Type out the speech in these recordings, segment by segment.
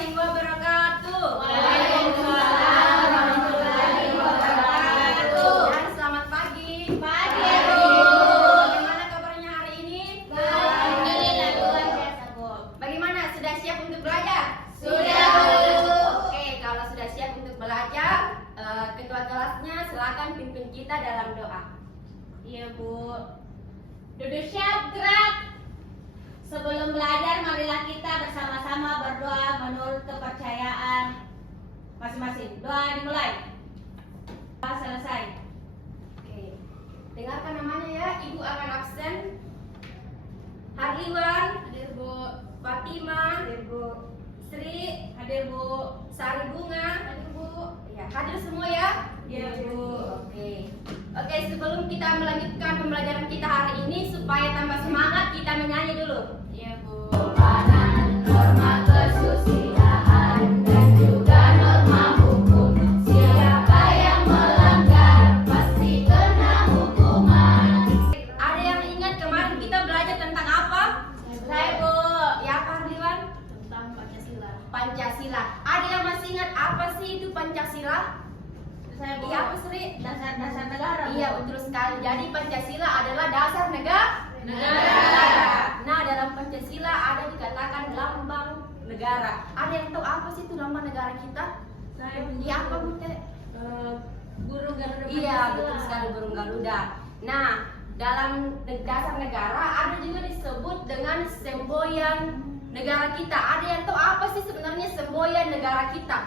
warahmatullahi wabarakatuh. Waalaikumsalam warahmatullahi wabarakatuh. Dan selamat pagi. Pagi, Bu. Bagaimana kabarnya hari ini? Alhamdulillah luar biasa, Bu. Bagaimana? Sudah siap untuk belajar? Sudah, Bu. Oke, kalau sudah siap untuk belajar, ketua kelasnya silakan pimpin kita dalam doa. Iya, Bu. Duduk siap, gerak. Sebelum belajar, marilah kita bersama-sama berdoa menurut kepercayaan masing-masing. Doa dimulai. Doa selesai. Oke, dengarkan namanya ya. Ibu akan absen. Harliwan, Hadir, Bu. Fatima, Hadir, Bu. Sri, Hadir, Bu. Sari Bunga. Hadir, Bu. Ya, hadir semua ya? Iya, Bu. Oke, sebelum kita melanjutkan pembelajaran kita hari ini, supaya tambah semangat, kita menyanyi dulu. Iya, Bu. Norma kesusilaan dan juga norma hukum. Siapa yang melanggar pasti kena hukuman. Ada yang ingat kemarin kita belajar tentang apa? Saya, Bu. Ya, apa Harliwan? Tentang Pancasila. Pancasila. Ada yang masih ingat apa sih itu Pancasila? Saya, Bu. Iya, apa Sri? Dasar-dasar negara, Bu. Iya, betul sekali. Jadi Pancasila adalah dasar negara. Nah, dalam Pancasila ada dikatakan lambang negara. Ada yang tahu apa sih itu lambang negara kita? Saya, Bu. Iya, apa Bu Teh? Burung Garuda Iya, Pancasila. betul sekali, burung Garuda. Nah, dalam dasar negara ada juga disebut dengan semboyan negara kita. Ada yang tahu apa sih sebenarnya semboyan negara kita?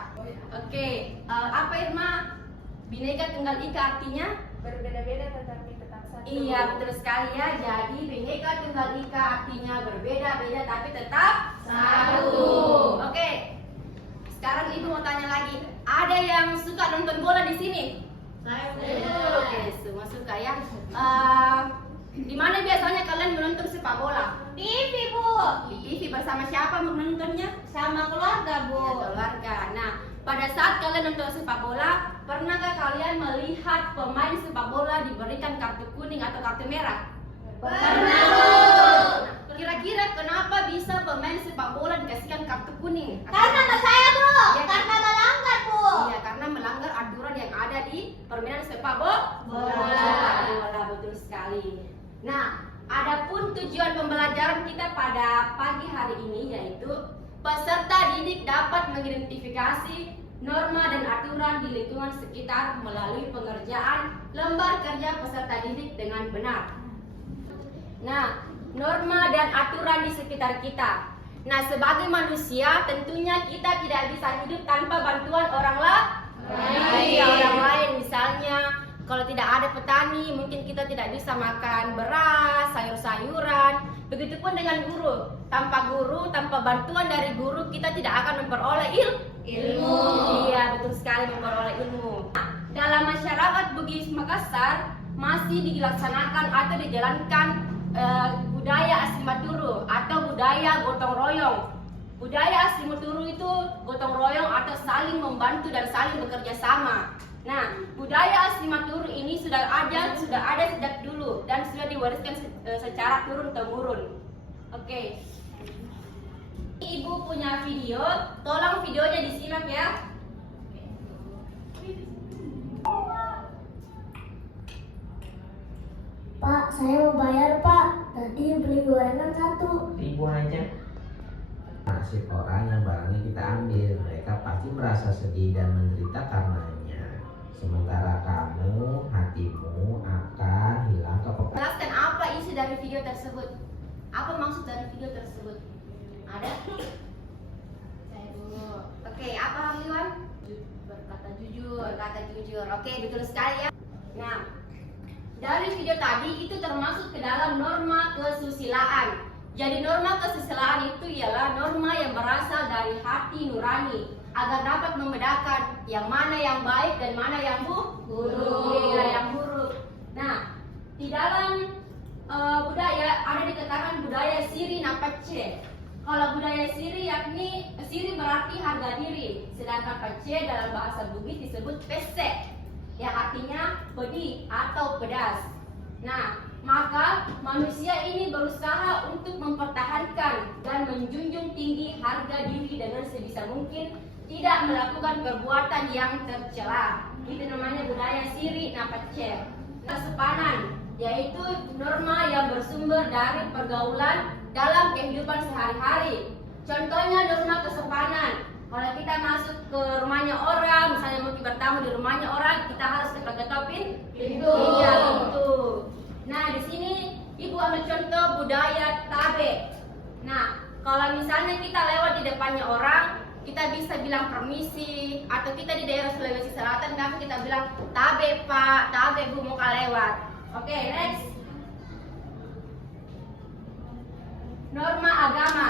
Oke, apa Irma? Bhinneka Tunggal Ika artinya? Berbeda-beda tetapi tetap satu. Iya, betul sekali ya. Jadi Bhinneka Tunggal Ika artinya berbeda-beda tapi tetap Satu. Oke. Sekarang Ibu mau tanya lagi. Ada yang suka nonton bola di sini? Saya, Bu. Oke, semua suka ya. Di mana biasanya kalian menonton sepak bola? TV, Bu. Di TV bersama siapa menontonnya? Sama keluarga, Bu. Ya, keluarga. Nah, pada saat kalian nonton sepak bola, pernahkah kalian melihat pemain sepak bola diberikan kartu kuning atau kartu merah? Pernah, Bu. Nah, kira-kira kenapa bisa pemain sepak bola dikasihkan kartu kuning? Karena anak saya, Bu. Iya, Karena melanggar, Bu. Iya, karena melanggar aturan yang ada di permainan sepak bola. Bola. Betul sekali. Nah, adapun tujuan pembelajaran kita pada pagi hari ini yaitu peserta didik dapat mengidentifikasi norma dan aturan di lingkungan sekitar melalui pengerjaan lembar kerja peserta didik dengan benar. Nah, norma dan aturan di sekitar kita. Nah, sebagai manusia tentunya kita tidak bisa hidup tanpa bantuan orang lain. Iya, orang lain. Misalnya kalau tidak ada petani, mungkin kita tidak bisa makan beras, sayur-sayuran. Begitupun dengan guru. Tanpa guru, tanpa bantuan dari guru, kita tidak akan memperoleh ilmu. Iya, betul sekali, memperoleh ilmu. Nah, dalam masyarakat Bugis Makassar masih dilaksanakan atau dijalankan budaya Asimaturu atau budaya gotong royong. Budaya Asimaturu itu gotong royong atau saling membantu dan saling bekerja sama. Nah, budaya Asimaturu ini sudah ada sejak dulu dan sudah diwariskan secara turun-temurun. Oke. Ibu punya video, tolong videonya disimak ya. Pak, saya mau bayar Pak. Tadi beli gorengan 1. Ribu aja. Nasib orang yang barangnya kita ambil, mereka pasti merasa sedih dan menderita karenanya. Sementara kamu, hatimu akan hilang kepekaan. Jelaskan apa isi dari video tersebut. Apa maksud dari video tersebut? Ada? Saya, Bu. Oke, apa Harliwan? Berkata jujur. Berkata jujur. Oke, betul sekali ya. Nah, dari video tadi itu termasuk ke dalam norma kesusilaan. Jadi norma kesusilaan itu ialah norma yang berasal dari hati nurani agar dapat membedakan yang mana yang baik dan mana yang buruk. Iya, yang buruk. Nah, di dalam budaya ada dikatakan budaya siri napace. Kalau budaya siri yakni siri berarti harga diri, sedangkan pace dalam bahasa Bugis disebut pese, yang artinya pedih atau pedas. Nah, maka manusia ini berusaha untuk mempertahankan dan menjunjung tinggi harga diri dengan sebisa mungkin tidak melakukan perbuatan yang tercela. Itu namanya budaya siri napacel. Kesopanan yaitu norma yang bersumber dari pergaulan dalam kehidupan sehari-hari. Contohnya norma kesopanan. Kalau kita masuk ke rumahnya orang, misalnya mau bertamu di rumahnya orang, kita harus ketok-ketokin pintu. Iya, pintu. Nah, di sini Ibu ambil contoh budaya tabe. Nah, kalau misalnya kita lewat di depannya orang, kita bisa bilang permisi, atau kita di daerah Sulawesi Selatan, kan kita bilang tabe Pak, tabe Bu mau lewat. Oke, next. Norma agama.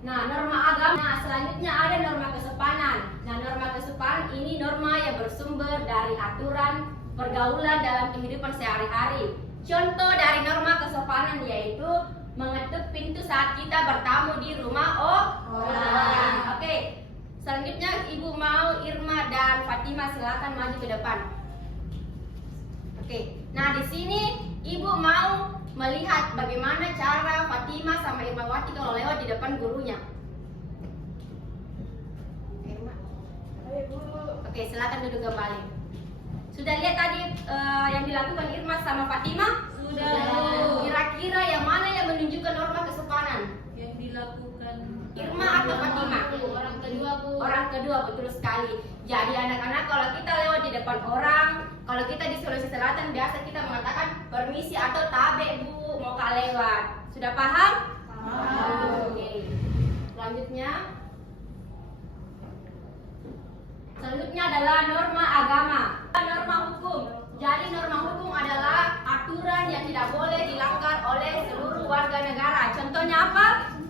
Nah, norma agama. Nah, selanjutnya ada norma kesopanan. Nah, norma kesopanan ini norma yang bersumber dari aturan pergaulan dalam kehidupan sehari-hari. Contoh dari norma kesopanan yaitu mengetuk pintu saat kita bertamu di rumah orang. Oke. Selanjutnya Ibu mau Irma dan Fatima silakan maju ke depan. Oke. Nah, di sini Ibu mau melihat bagaimana cara Fatima sama Irmawati kalau lewat di depan gurunya. Irma. Oke, silakan duduk kembali. Sudah lihat tadi yang dilakukan Irma sama Fatima? Sudah. Kira-kira yang mana yang menunjukkan norma kesopanan? Yang dilakukan Irma atau Fatima? Orang kedua, Bu. Orang kedua, betul sekali. Jadi anak-anak, kalau kita lewat di depan orang, kalau kita di Sulawesi Selatan biasa kita mengatakan permisi atau tabe Bu, mau lewat. Sudah paham? Paham. Oke. Selanjutnya adalah norma agama. Norma hukum. Jadi norma hukum adalah aturan yang tidak boleh dilanggar oleh seluruh warga negara. Contohnya apa?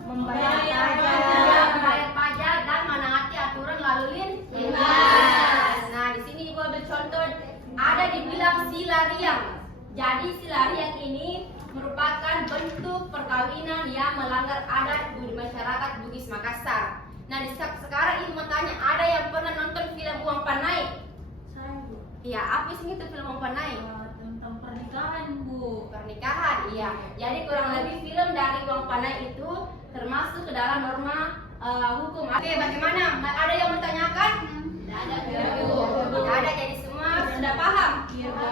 Membayar pajak dan menaati aturan lalu lintas. Nah, di sini Ibu ambil contoh ada dibilang silariang. Jadi silariang ini merupakan bentuk perkawinan yang melanggar adat budi masyarakat Bugis Makassar. Nah, sekarang Ibu mau tanya, ada yang pernah nonton film Uang Panai? Saya, Bu. Iya, apa sih itu film Uang Panai? Tentang pernikahan, Bu. Pernikahan, iya. Jadi kurang lebih film dari Uang Panai itu termasuk ke dalam norma hukum. Oke, bagaimana? Ada yang bertanyakan? Tidak ada, Bu. Tidak ada, jadi semua sudah paham? Iya, Bu.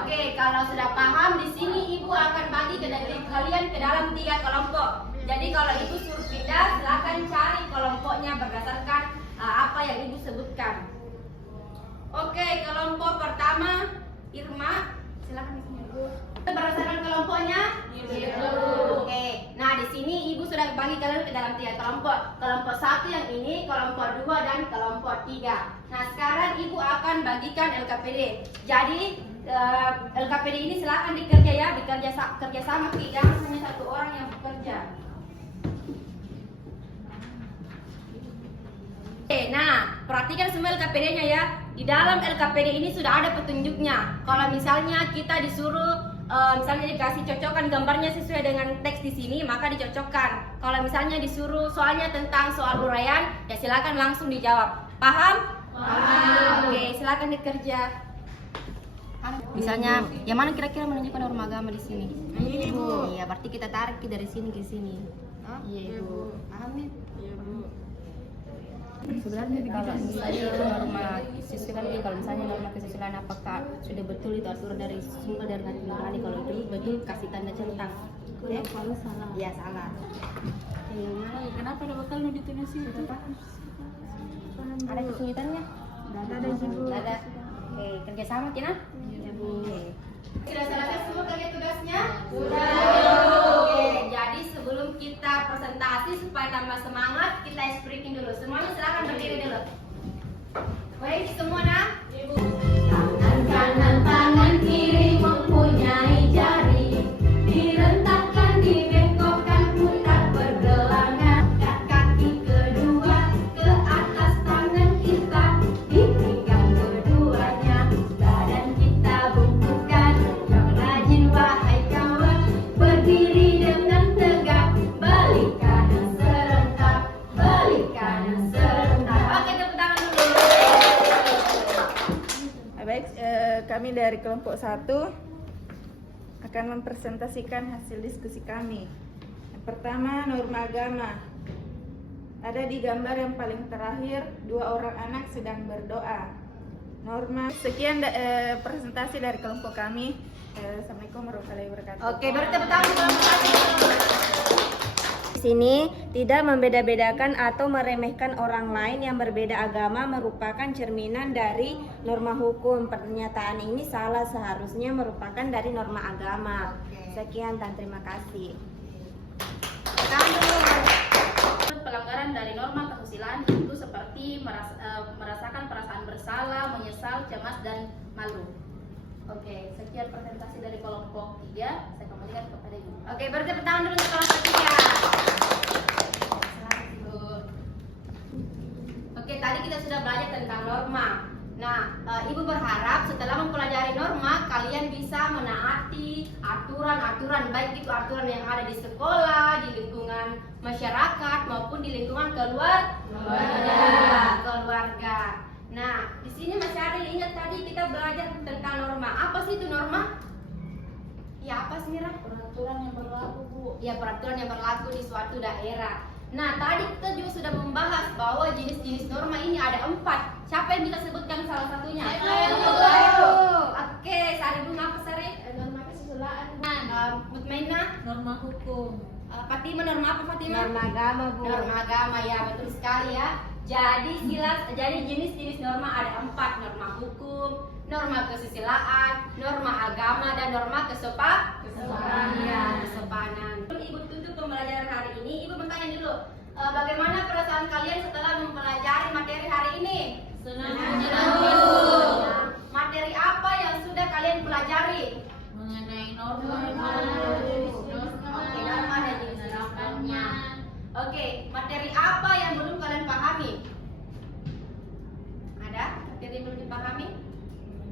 Oke, kalau sudah paham, di sini Ibu akan bagi kalian ke dalam 3 kelompok. Jadi kalau Ibu suruh pindah, silakan cari kelompoknya berdasarkan apa yang Ibu sebutkan. Oke, kelompok pertama Irma, silakan Ibu. Berdasarkan kelompoknya? Iya. Oke. Nah, di sini Ibu sudah bagi kalian ke dalam 3 kelompok. Kelompok 1 yang ini, kelompok 2 dan kelompok 3. Nah, sekarang Ibu akan bagikan LKPD. Jadi LKPD ini silakan dikerja ya, kerja sama, jangan hanya satu orang yang bekerja. Oke, nah perhatikan semua LKPD-nya ya. Di dalam LKPD ini sudah ada petunjuknya. Kalau misalnya kita disuruh, misalnya dikasih cocokkan gambarnya sesuai dengan teks di sini, maka dicocokkan. Kalau misalnya disuruh soalnya tentang soal uraian, ya silakan langsung dijawab. Paham? Paham. Oke, silakan dikerja. Misalnya, yang mana kira-kira menunjukkan norma agama di sini? Ini, Bu. Iya, berarti kita tarik dari sini ke sini. Iya, Bu. Paham nih? Iya, Bu. Sebenarnya kalau misalnya itu norma kesusilaan, kalau misalnya norma kesusilaan apakah sudah betul itu aturan dari sumber dari hati nurani, kalau itu betul kasih tanda centang. Ya, Kalau salah. iya salah. Yang mana? Kenapa ada bakal nudutin sih? Ada kesulitannya? Tidak ada sih, Bu. Tidak ada. Oke, kerjasama Tina? Iya, Bu. Sudah selesai semua kalian tugasnya? Sudah. Oke, jadi sebelum kita presentasi supaya tambah semangat, kita ice breaking dulu. Semuanya silakan berdiri dulu. Baik, semua nah? Ibu. Tangan kanan, tangan kiri mempunyai jari, direntakkan, dibengkokkan, putar pergelangan, kaki kedua ke atas tangan kita, dipinggang keduanya, badan kita bungkukkan, yang rajin wahai kawan, berdiri dengan tegak, balik kanan serentak, balik kanan serentak. Oke, tepuk tangan dulu. Baik, kami dari kelompok 1 akan mempresentasikan hasil diskusi kami. Yang pertama, norma agama. Ada di gambar yang paling terakhir, 2 orang anak sedang berdoa. Norma. Sekian presentasi dari kelompok kami. Assalamualaikum warahmatullahi wabarakatuh. Oke, bertepuk tangan kelompok kami. Di sini tidak membeda-bedakan atau meremehkan orang lain yang berbeda agama merupakan cerminan dari norma hukum. Pernyataan ini salah, seharusnya merupakan dari norma agama. Sekian dan terima kasih. Pelanggaran dari norma kesusilaan itu seperti merasakan perasaan bersalah, menyesal, cemas, dan malu. Oke, sekian presentasi dari kelompok 3. Saya kembalikan kepada Ibu. Oke, bertepuk tangan dulu untuk kelompok 3. Selamat, Ibu. Oke, tadi kita sudah belajar tentang norma. Nah, Ibu berharap setelah mempelajari norma, kalian bisa menaati aturan-aturan, baik itu aturan yang ada di sekolah, di lingkungan masyarakat, maupun di lingkungan keluarga. Nah, di sini masih ada yang ingat tadi kita belajar tentang norma. Apa sih itu norma? Ya, apa sih, Mira? Peraturan yang berlaku, Bu. Ya, peraturan yang berlaku di suatu daerah. Nah, tadi kita juga sudah membahas bahwa jenis-jenis norma ini ada 4. Siapa yang bisa sebutkan salah satunya? Saya. Oke, Sari Bunga apa Sari? Norma kesusilaan, Bu. Mutmainah? Norma hukum. Fatima, norma apa Fatima? Norma agama, Bu. Norma agama, ya betul sekali ya. Jadi jenis-jenis norma ada 4. Norma hukum, norma kesusilaan, norma agama, dan norma kesopanan. Ibu tutup pembelajaran hari ini. Ibu bertanya dulu, bagaimana perasaan kalian setelah mempelajari materi hari ini? Senang. Materi apa yang sudah kalian pelajari? Mengenai norma. Oke, norma dan jenis normanya. Oke, materi apa yang belum kalian pahami? Ada materi yang belum dipahami?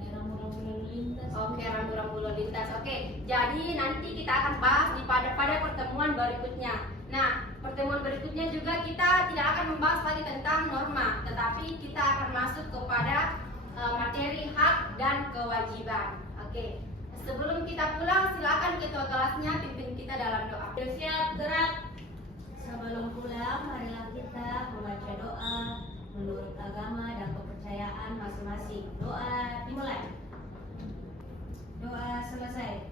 Rambu-rambu lalu lintas. Oke, rambu-rambu lalu lintas. Oke, jadi nanti kita akan bahas pada pertemuan berikutnya. Nah, pertemuan berikutnya juga kita tidak akan membahas lagi tentang norma, tetapi kita akan masuk kepada materi hak dan kewajiban. Oke, sebelum kita pulang, silakan ketua kelasnya pimpin kita dalam doa. Siap, gerak. Sebelum pulang, marilah kita membaca doa menurut agama dan kepercayaan masing-masing. Doa dimulai. Doa selesai.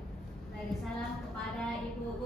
Bagi salam kepada Ibu